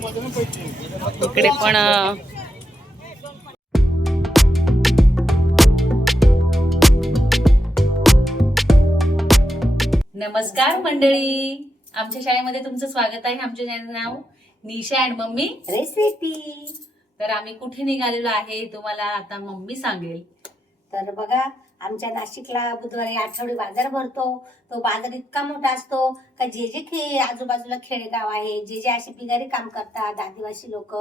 इकडे पण नमस्कार मंडळी. आमच्या शाळेमध्ये तुमचं स्वागत आहे. आमच्या शाळेचं नाव निशा अँड मम्मी. रेसिपी. तर आम्ही कुठे निघालेलो आहे तुम्हाला आता मम्मी सांगेल. तर बघा आमच्या नाशिकला बुधवारी आठवडी बाजार भरतो. तो बाजार इतका मोठा असतो का जे जे खे आजूबाजूला खेडेगाव आहे जे जे असे बिगारी काम करतात आदिवासी लोक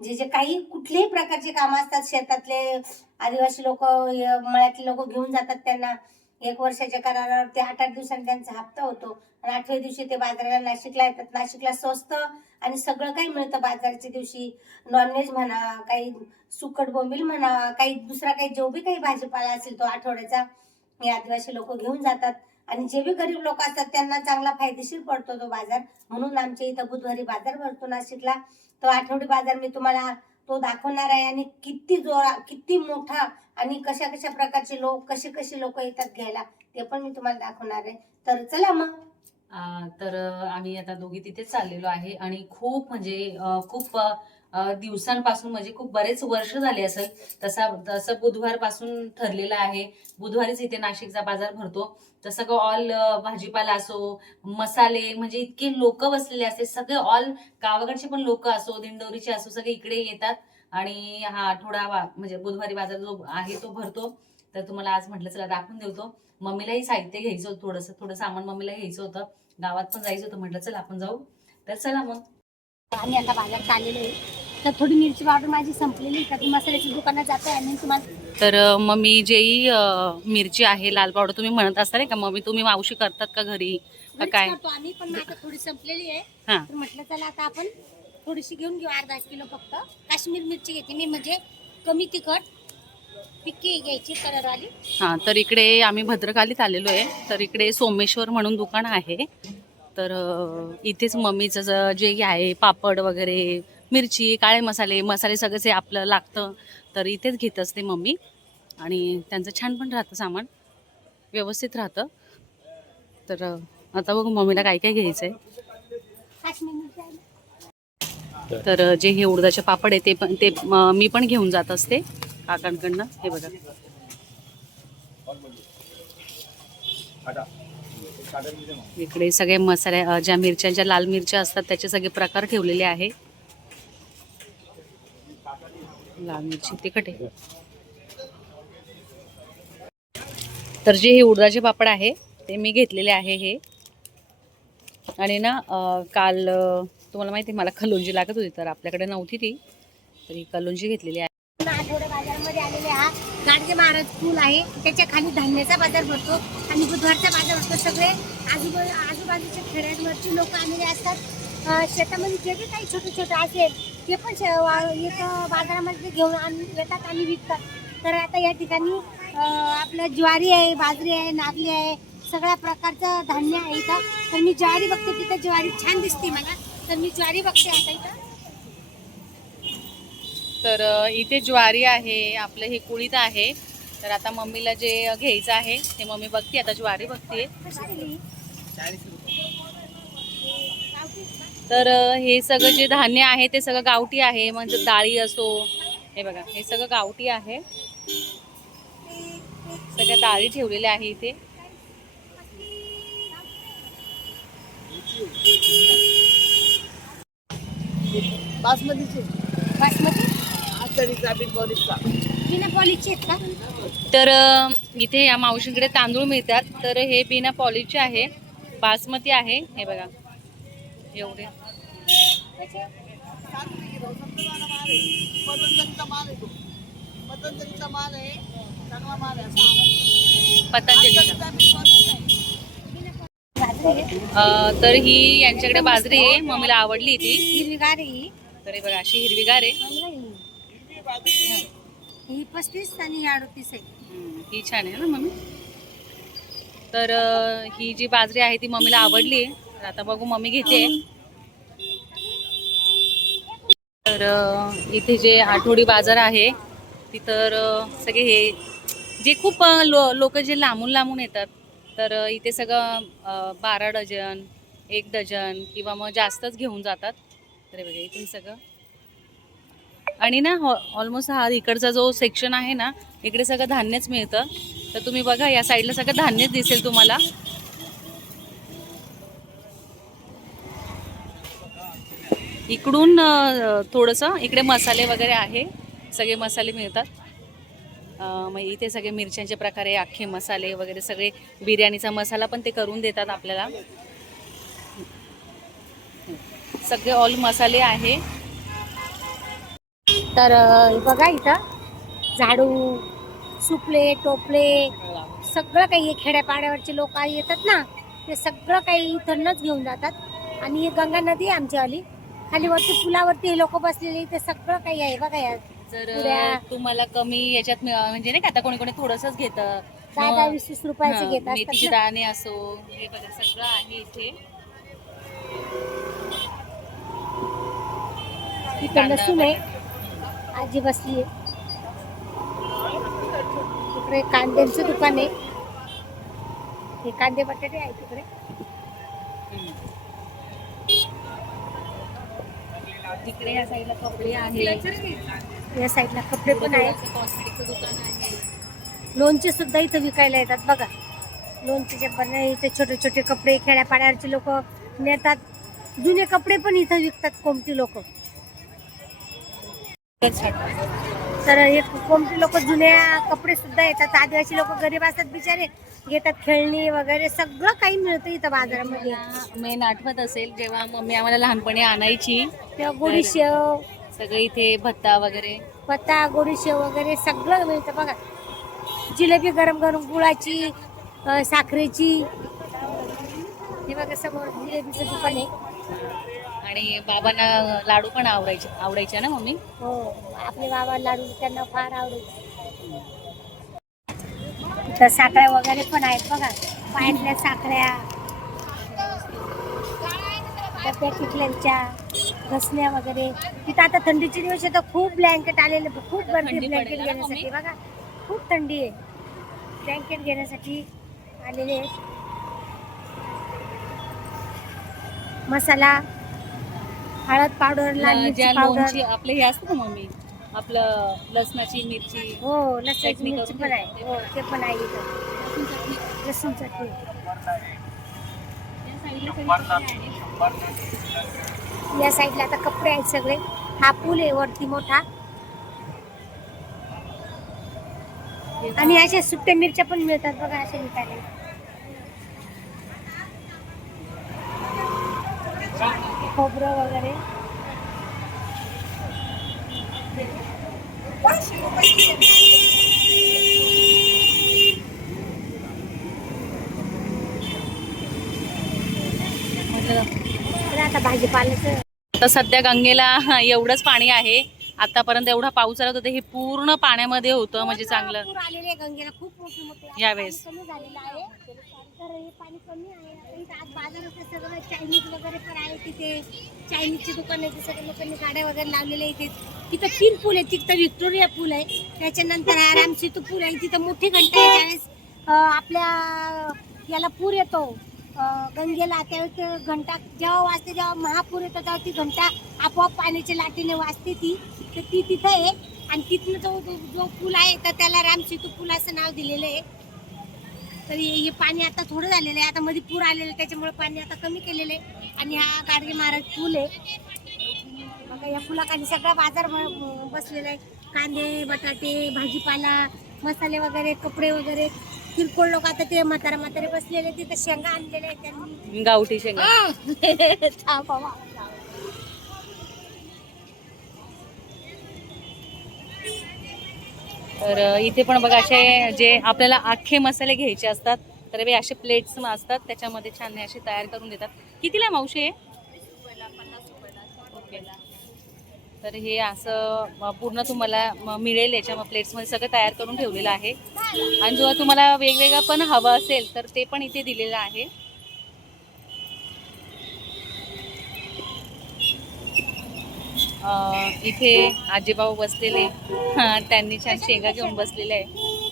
जे जे काही कुठल्याही प्रकारचे काम असतात शेतातले आदिवासी लोक मळ्यातले लोक घेऊन जातात त्यांना. एक वर्षाच्या करारावर ते आठ आठ दिवसांनी त्यांचा हप्ता होतो. आणि आठव्या दिवशी ते बाजाराला नाशिकला येतात. नाशिकला स्वस्त आणि सगळं काही मिळतं बाजारच्या दिवशी. नॉनव्हेज म्हणा काही सुकट बोंबील म्हणा काही दुसरा काही जो बी काही भाजीपाला असेल तो आठवड्याचा हे आदिवासी लोक घेऊन जातात. आणि जे बी गरीब लोक असतात त्यांना चांगला फायदेशीर पडतो तो बाजार. म्हणून आमच्या इथं बुधवारी बाजार भरतो नाशिकला. तो आठवडी बाजार मी तुम्हाला तो दाखवणार आहे. आणि किती जोरा किती मोठा आणि कशा कशा प्रकारचे लोक कसे कसे लोक येतात घ्यायला ते पण मी तुम्हाला दाखवणार आहे. तर चला मग. तर आम्ही आता दोघी तिथेच चाललेलो आहे आणि खूप म्हणजे खूप दिवसांपासून म्हणजे खूप बरेच वर्ष झाले असेल तसा तसं बुधवारपासून ठरलेलं आहे. बुधवारीच इथे नाशिकचा बाजार भरतो. तर सगळं ऑल भाजीपाला असो मसाले म्हणजे इतके लोक बसलेले असते सगळे ऑल गावाकडचे पण लोक असो दिंडोरीचे असो सगळे इकडे येतात. आणि हा आठवडा म्हणजे बुधवारी बाजार जो आहे तो भरतो. तर तुम्हाला आज म्हटलं चला दाखवून देतो. मम्मीलाही साहित्य घ्यायचं होतं थोडंसं. थोडं सामान मम्मीला घ्यायचं होतं. गावात पण जायचं होतं. म्हटलं चला आपण जाऊ. तर चला मग. आम्ही आता बाजारात आलेलो आहे. तर थोडी मिरची पावडर माझी संपलेली आहे. तर मसाल्याच्या दुकानात जाते आणि तुम्हाला तर मम्मी जेही मिरची आहे लाल पावडर तुम्ही म्हणत असता का? मम्मी तुम्ही मावशी करतात का घरी? काय? आम्ही पण आता थोडी संपलेली आहे. तर म्हटलं चला आता आपण थोडीशी घेऊन घेऊ अर्धा किलो फक्त. काश्मीर मिरची घेते मी म्हणजे कमी तिखट पिक्की घ्यायची कलरवाली. हा तर इकडे आम्ही भद्रकालीत आलेलो आहे. तर इकडे सोमेश्वर म्हणून दुकान आहे. तर इथेच मम्मीचं ज- आहे पापड वगैरे मिरची काळे मसाले मसाले सगळं जे आपलं लागतं. तर इथेच घेत असते मम्मी. आणि त्यांचं छान पण राहतं सामान. व्यवस्थित राहतं. तर आता बघू मम्मीला काय काय घ्यायचं आहे काश्मीर मिरची आहे ना? तर जे हे उडदाचे पापड आहे ते पण ते मी पण घेऊन जात असते काकांकडनं. हे बघा. इकडे सगळे मसाले ज्या मिरच्या ज्या लाल मिरच्या असतात त्याचे सगळे प्रकार ठेवलेले आहे. लाल मिरची तिखट आहे. तर जे हे उडदाचे पापड आहे ते मी घेतलेले आहे हे. आणि ना काल तुम्हाला माहिती आहे मला खलोंजी लागत होती तर आपल्याकडे नव्हती ती. तर ही कलोंजी घेतलेली आहे. पुन्हा आठवडे बाजारामध्ये आलेले हा गाडगे महाराज पूल आहे. त्याच्याखाली धान्याचा बाजार भरतो आणि बुधवारचा बाजार भरतो. सगळे आजूबाजू आजूबाजूच्या खेड्यांवरची लोक आलेले असतात. शेतामध्ये जे काही काही छोटे छोटे असेल ते पण शे- वा- बाजारामध्ये घेऊन आण येतात आणि विकतात. तर आता या ठिकाणी आपलं ज्वारी आहे बाजरी आहे नागली आहे सगळ्या प्रकारचं धान्य आहे इथं. तर मी ज्वारी बघते तिथं ज्वारी छान दिसते मला. तर मी ज्वारी बघते आता इथं. तर इथे ज्वारी आहे आपलं हे कुळीत आहे. तर आता मम्मीला जे घ्यायचं आहे ते मम्मी बघते आता ज्वारी बघते तर हे सगळं जे धान्य आहे ते सगळं गावठी आहे म्हणजे डाळी असो हे बघा हे सगळं गावठी आहे. सगळ्या डाळी ठेवलेल्या आहे इथे. बासमतीचे. बासमती? आचारीचा बिनबॉरीचा बिना पॉलिशचे आहेत का? तर अ, इथे या मावशींकडे तांदूळ मिळतात. तर हे बिना पॉलिशचे आहे. बासमती आहे. हे बघा. एवढे. पतंजलीचा माल आहे. तो पतंजलीचा. माल आहे चांगला माल. पतंजलीचा तर ही यांच्याकडे बाजरी आहे. मम्मीला आवडली ती. हिरवीगार आहे ही. तर हे बघा अशी हिरवीगार आहे. चांगलं आहे ही. ही पस्तीस आणि ही अडतीस आहे. हम्म, ही छान आहे ना मम्मी? तर अ, ही जी बाजरी आहे ती मम्मीला आवडली तर आता बघू मम्मी घेते. तर अ, इथे जे आठवडी बाजार आहे तिथं अ, सगळे हे जे खूप लोक जे लांबून लांबून येतात तर इथे सगळं बारा डझन एक डझन किंवा मग जास्तच घेऊन जातात. तर बघा इथे सगळं. आणि ना हो, ऑलमोस्ट हा इकडचा जो सेक्शन आहे ना इकडे सगळं धान्यच मिळतं. तर तुम्ही बघा या साईडला सगळं धान्यच दिसेल तुम्हाला. इकडून थोडंसं इकडे मसाले वगैरे आहे. सगळे मसाले मिळतात. मग इथे सगळे मिरच्यांचे प्रकारे अख्खे मसाले वगैरे सगळे बिर्याणीचा मसाला पण ते करून देतात आपल्याला. सगळे ऑल मसाले आहे. तर बघा इथं झाडू सुपले टोपले सगळं काही हे खेड्यापाड्यावरचे लोक येतात ना ते सगळं काही इथूनच घेऊन जातात. आणि ही गंगा नदी आहे आमच्यावाली खाली वरती पुलावरती हे लोक बसलेले ते सगळं काही आहे बघा या जर पुऱ्या- तुम्हाला कमी याच्यात मिळ- म्हणजे नाही का आता कोणी कोणी थोडंसंच घेतं. दहा दहा वीस वीस रुपयाचे हा, घेत मेथीचे असतात ना. दाणे असो हे बघा सगळं आहे इथे. इथं कांदा लसूण आहे. आजी बसली आहे. तिकडे कांद्यांचं दुकान आहे. हे कांदे बटाटे आहे तिकडे. हम्म. तिकडे या साईडला कपडे आहे. या साईडला कपडे पण आहेत. कॉस्मेटिकचं दुकान आहे लोणचे सुद्धा इथं विकायला येतात बघा. लोणचेचे पण इथे छोटे छोटे कपडे खेड्यापाड्यावरचे लोक नेतात. जुने कपडे पण इथं विकतात कोमटी लोक. तर हे कोमटी लोक जुने कपडे सुद्धा येतात. आदिवासी लोक गरीब असतात बिचारे. घेतात खेळणी वगैरे सगळं काही मिळतं इथं बाजारामध्ये. मेन आठवत असेल जेव्हा मम्मी आम्हाला लहानपणी आणायची तेव्हा गोडी शेव सगळं इथे भत्ता वगैरे? पत्ता गोडी शेव वगैरे सगळं मिळतं बघा. जिलेबी गरम गरम गुळाची अं, साखरेची. हे बघा समोर जिलेबीचं दुकान आहे. आणि बाबांना लाडू पण आवडायचे आवडायचे ना मम्मी? हो आपले बाबा लाडू त्यांना फार आवडायचे. इथं साखळ्या वगैरे पण आहेत बघा. पायातल्या साखऱ्या डब्या किटल्यांच्या घसण्या वगैरे. तिथं आता थंडीचे दिवस तर खूप ब्लँकेट आलेले खूप गर्दी ब्लँकेट घेण्यासाठी. बघा खूप थंडी आहे. ब्लँकेट घेण्यासाठी आलेले आहेत. मसाला हळद पावडर लाल मिरची पावडर लोणची आपले हे असतं ना मम्मी आपलं लसणाची मिरची हो लसणाची चटणी मिरची करून पण आहे. हो. ते पण आहे इथं. लसूण चटणी. लसूण चटणी या साईडला सगळी. या साईडला आता कपडे आहेत सगळे. हा पूल आहे वरती मोठा. आणि अशा सुट्ट्या मिरच्या पण मिळतात बघा अशा विकायला खोबरं वगैरे. Thank you. आता भाजीपाल्याचं. आता सध्या गंगेला एवढंच पाणी आहे. आतापर्यंत एवढा पाऊस आला होता हे पूर्ण पाण्यामध्ये होतं म्हणजे चांगलं. गंगेला खूप यावेळेस. तर हे पाणी कमी आहे. आज सगळं चायनीज वगैरे पण आहे तिथे. चायनीजची दुकान आहे सगळ्या लोकांनी गाड्या वगैरे लावलेल्या इथे. तिथं तीन पूल आहे तिथं व्हिक्टोरिया पूल आहे. त्याच्यानंतर आराम सेतू पूल आहे. तिथं मोठी घंटा आहे ज्यावेळेस आपल्या याला पूर येतो. गंगेला त्यावेळेस घंटा जेव्हा वाजते जेव्हा महापूर येतो तेव्हा ती घंटा आपोआप पाण्याच्या लाटेने वाजते ती. तर ती तिथं आहे. आणि तिथनं जो जो- पूल आहे तर त्याला रामसेतू पूल असं नाव दिलेलं आहे. तर हे पाणी आता थोडं झालेलं आहे. आता मध्ये पूर आलेलं आहे त्याच्यामुळे पाणी आता कमी केलेलं आहे. आणि हा गाडगे महाराज पूल आहे. बघा या पुलाखाली सगळा बाजार बसलेला आहे. कांदे बटाटे भाजीपाला मसाले वगैरे कपडे वगैरे. किरकोळ लोक आता ते म्हातारा म्हातारे बसलेले तिथे शेंगा आणलेले आहेत त्यांनी गावठी शेंगा. तर अ, इथे पण बघा असे जे आपल्याला अख्खे मसाले घ्यायचे असतात तर हे असे प्लेट्स असतात त्याच्यामध्ये छान हे असे तयार करून देतात कितीला आहे मावशी हे? ओके. तर हे असं पूर्ण तुम्हाला मिळेल याच्या प्लेट्समध्ये सगळं तयार करून ठेवलेलं आहे. आणि जेव्हा तुम्हाला वेगवेगळं पण हवं असेल तर ते पण इथे दिलेलं आहे. इथे आजीबाऊ बसलेले. त्यांनी छान शेंगा घेऊन बसलेले आहे.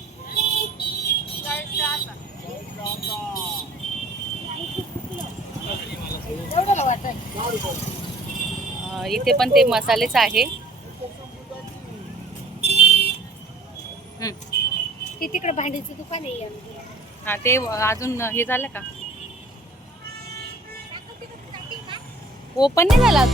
वाटत इथे पण ते मसालेच आहे. ते तिकडे भांडीचं दुकान आहे हा ते अजून हे झालं का? ओपन नाही झाला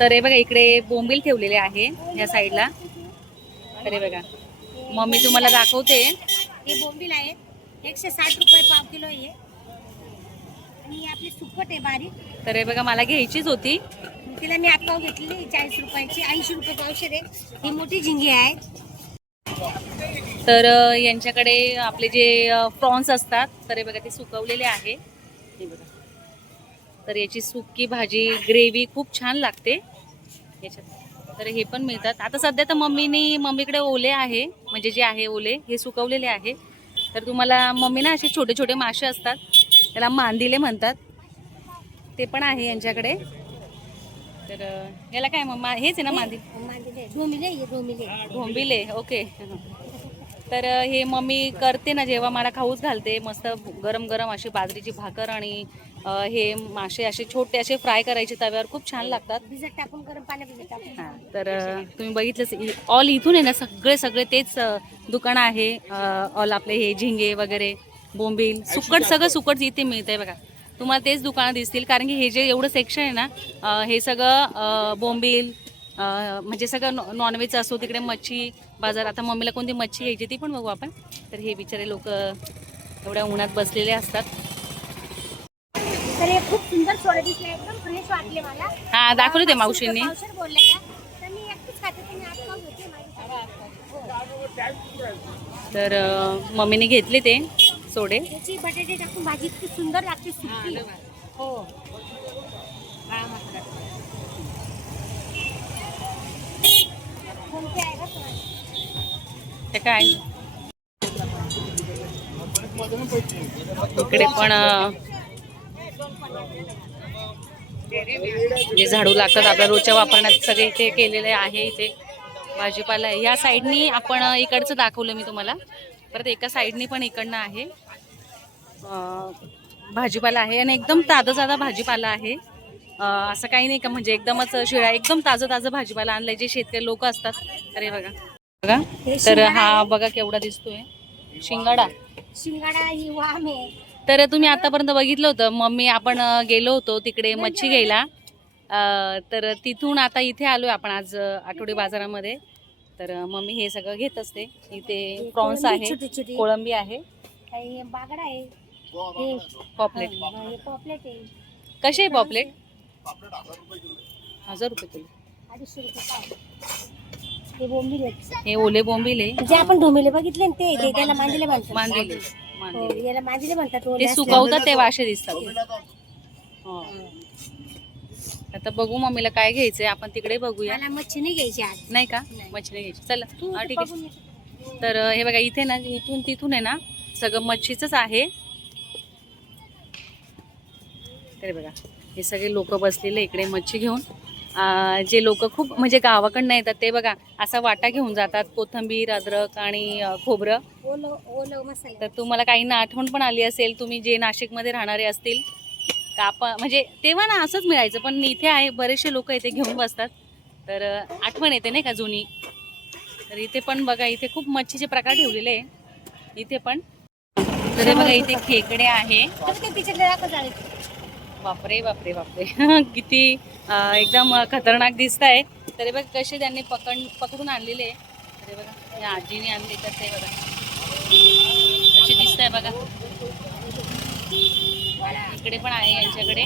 तर हे बघा इकडे बोंबील ठेवलेले आहे या साईडला. तर हे बघा मम्मी तुम्हाला दाखवते. हे बोंबील आहे. एकशे साठ रुपये पाव किलो आहे आणि आपली सुकट आहे बारीक. तर हे बघा मला घ्यायचीच होती. तिला मी आत्ता घेतली चाळीस रुपयाची. ऐंशी रुपये पावशे दे ही मोठी झिंगी आहे. तर यांच्याकडे आपले जे प्रॉन्स असतात तर हे बघा ते सुकवलेले आहे. हे बघा. तर याची सुकी भाजी ग्रेव्ही खूप छान लागते. याच्यात. तर हे पण मिळतात. आता सध्या तर मम्मीनी मम्मीकडे ओले आहे. म्हणजे जे आहे ओले हे सुकवलेले आहे. तर तुम्हाला मम्मी ना असे छोटे छोटे मासे असतात. त्याला मांदिले म्हणतात. ते पण आहे यांच्याकडे. तर याला काय मम्मा हेच आहे ना हे डोमिले भोंबिले ओके. तर हे मम्मी करते ना जेव्हा मला खाऊच घालते. मस्त गरम गरम अशी बाजरीची भाकर आणि हे मासे असे छोटे असे फ्राय करायचे तव्यावर. खूप छान लागतात. भिजत टाकून गरम पाण्यात भिजत टाकून. हा, तर अ, तुम्ही बघितलंच ऑल इथून आहे ना सगळे सगळे तेच अ, दुकान आहे. ऑल आपले हे झिंगे वगैरे बोंबील सुकट सगळं सुकट इथे मिळतंय बघा. तुम्हाला तेच दुकानं दिसतील कारण की हे जे एवढं सेक्शन आहे ना अ, हे सगळं अ, बोंबील अ, म्हणजे सगळं नॉ नॉनव्हेज असो तिकडे मच्छी बाजार आता मम्मीला कोणती मच्छी घ्यायची ती पण बघू आपण. तर हे बिचारे लोक एवढ्या उन्हात बसलेले असतात. तर हे खूप सुंदर सोडे दिसले एकदम फ्रेश वाटले मला. हा दाखवले ते मावशींनी. बोलले तर मी एकटीच खाते तुम्ही आत खाऊ घेते माझी तर अ, मम्मीने घेतले ते सोडे. त्याची बटाटे टाकून भाजी इतकी सुंदर लागते सुकी. हो? ते काय? इकडे पण जे झाडू लागतात आपल्या रोजच्या वापरण्यात सगळे इथे केलेले आहे इथे. भाजीपाला आहे. या साईडनी आपण इकडचं दाखवलं मी तुम्हाला. परत एका साईडनी पण इकडनं आहे. भाजीपाला आहे आणि एकदम ताजा ताजा भाजीपाला आहे. असं काही नाही का म्हणजे एकदमच शिळा एकदम ताजं ताजं भाजीपाला आणलंय. जे शेतकरी लोक असतात. अरे बघा. बघा. तर हा. बघा केवढा दिसतोय. शिंगाडा. शिंगाडा ही वाम आहे. तर तुम्ही आतापर्यंत बघितलं होतं मम्मी आपण गेलो होतो तिकडे मच्छी घ्यायला. तर तिथून आता इथे आलोय आपण आज आठवडी बाजारामध्ये. तर मम्मी हे सगळं घेत असते. इथे प्रॉन्स आहे कोळंबी आहे. बागडा आहे. पॉपलेट. पॉपलेट आहे. कशी आहे पॉपलेट? हजार रुपये किलो हे. हे ओले बोंबिले जे आपण ढोमिले बघितले ना ते त्याला मांदिले हो, मांदिले याला मांदिले म्हणतात ओले ते. सुकवतात ते वाशे दिसतात. हो. आता बघू मम्मीला काय घ्यायचंय आपण तिकडे बघूया. मला मच्छी नाही घ्यायची आज नाही का? नाही. मच्छी नाही घ्यायची. चला तू हा, ठीक आहे. तर अ, हे बघा इथे ना इथून तिथून आहे ना सगळं मच्छीचंच आहे. तर बघा हे सगळे लोक बसलेले इकडे मच्छी घेऊन. जे लोक खूप म्हणजे गावाकडनं येतात ते बघा असा वाटा घेऊन जातात कोथंबीर अद्रक आणि खोबरं. ओलं ओलं मसाला. तर तुम्हाला काहींना आठवण पण आली असेल तुम्ही जे नाशिकमध्ये राहणारे असतील का आपण म्हणजे तेव्हा ना असंच मिळायचं पण इथे आहे बरेचसे लोक इथे घेऊन बसतात. तर आठवण येते नाही का जुनी? तर इथे पण बघा इथे खूप मच्छीचे प्रकार ठेवलेले आहे. इथे पण. तर बघा इथे खेकडे आहे? बापरे बापरे बापरे किती एकदम खतरनाक दिसत आहे तरी बघ कसे त्यांनी पकड पकडून आणलेले आहे. तरी बघा या आजीने आणले तर ते बघा. कसे दिसत आहे बघा. इकडे पण आहे यांच्याकडे.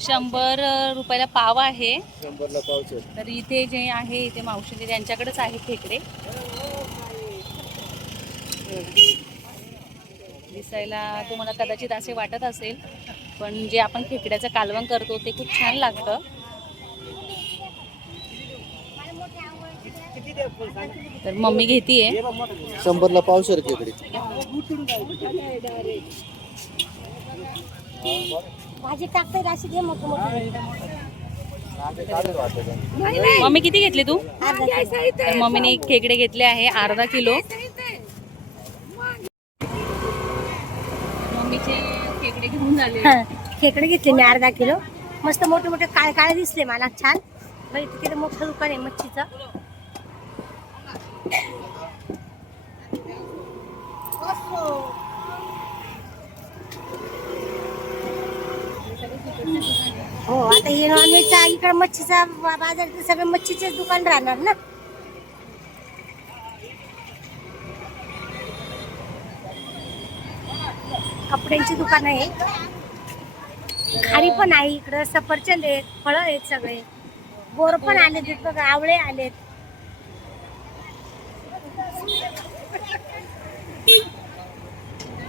शंभर रुपयाला पाव आहे. तर इथे जे आहे इथे मावशी त्यांच्याकडेच आहे खेकडे. दिसायला तुम्हाला कदाचित असे वाटत असेल पण जे आपण खेकड्याचं कालवण करतो ते खूप छान लागतं. तर मम्मी घेतीये. शंभरला पावशेर खेकडी. भाजी टाकते अशी घे मोठं मोठं? मम्मी किती घेतले तू? अर्धा किलो. तर मम्मीने खेकडे घेतले आहे अर्धा किलो मम्मीचे खेकडे घेतले मी अर्धा किलो. मस्त मोठे मोठे काळे काळे दिसले मला छान. बघ तिथे मोठं दुकान आहे मच्छीचं. हो आता हे नॉनव्हेजचा इकडे मच्छीचा बाजार सगळं मच्छीचेच दुकान राहणार ना. कपड्यांची दुकान आहे. खारी पण आहे इकडं सफरचंद आहेत फळं आहेत सगळे. बोर पण इथं बघा आवळे आलेत.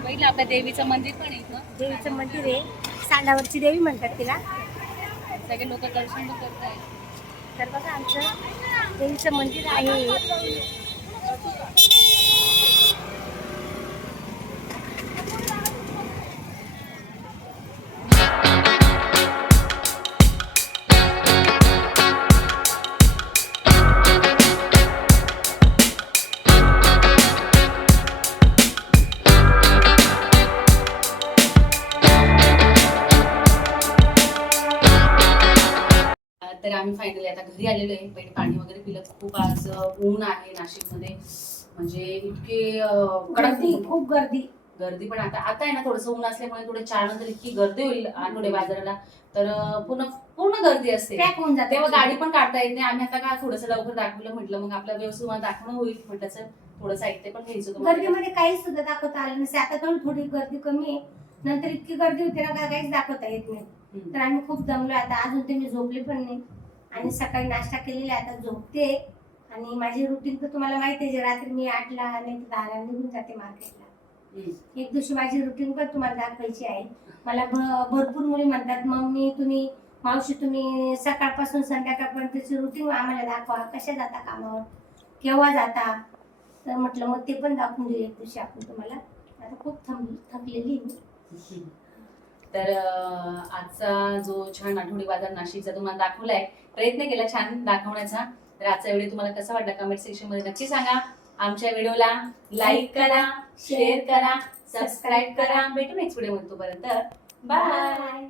पहिलं आपल्या देवीचं मंदिर पण आहे इथं. देवीचं मंदिर आहे. सांडावरची देवी म्हणतात तिला. सगळे लोक दर्शन करत आहेत तर बघा आमचं देवीचं मंदिर आहे. खूप आज ऊन आहे नाशिकमध्ये. म्हणजे इतके गर्दी. खूप गर्दी. गर्दी पण आता आता आहे ना थोडंसं ऊन असल्यामुळे थोडे चार नंतर इतकी गर्दी होईल आठवडे बाजाराला. तर पूर्ण पूर्ण गर्दी असते. पॅक होऊन जाते. तेव्हा गाडी पण काढता येत नाही. आम्ही आता का थोडंसं लवकर दाखवलं म्हटलं मग आपला व्यवस्थित तुम्हाला दाखवणं होईल म्हटलं सर थोडं साहित्य पण घ्यायचं होतं मला. गर्दीमध्ये काहीच सुद्धा दाखवता आलं नसते. आता थोडी थोडी गर्दी कमी आहे. नंतर इतकी गर्दी होते ना काहीच दाखवता येत नाही. तर आम्ही खूप दमलो आता अजून ते मी झोपले पण नाही. आणि सकाळी नाश्ता केलेला आता झोपते. आणि माझी रुटीन तर तुम्हाला माहिती आहे जे रात्री मी आठला नाही तर दहाला निघून जाते मार्केटला. एक दिवशी माझी रुटीन पण तुम्हाला दाखवायची आहे. मला भरपूर मुली म्हणतात मम्मी तुम्ही मावशी तुम्ही सकाळपासून संध्याकाळपर्यंतची रुटीन आम्हाला दाखवा. कशा जाता कामावर? केव्हा जाता? तर म्हटलं मग ते पण दाखवून देऊ एक दिवशी आपण तुम्हाला. आता खूप थम थकलेली तर आजचा जो छान आठवडी बाजार नाशिकचा तुम्हाला दाखवलाय प्रयत्न केला छान दाखवण्याचा. तर आजचा व्हिडिओ तुम्हाला कसा वाटला कमेंट सेक्शनमध्ये नक्की सांगा. आमच्या व्हिडिओला लाईक करा शेअर करा सबस्क्राईब करा. भेटू नेक्स्ट व्हिडिओमध्ये तोपर्यंत. Bye bye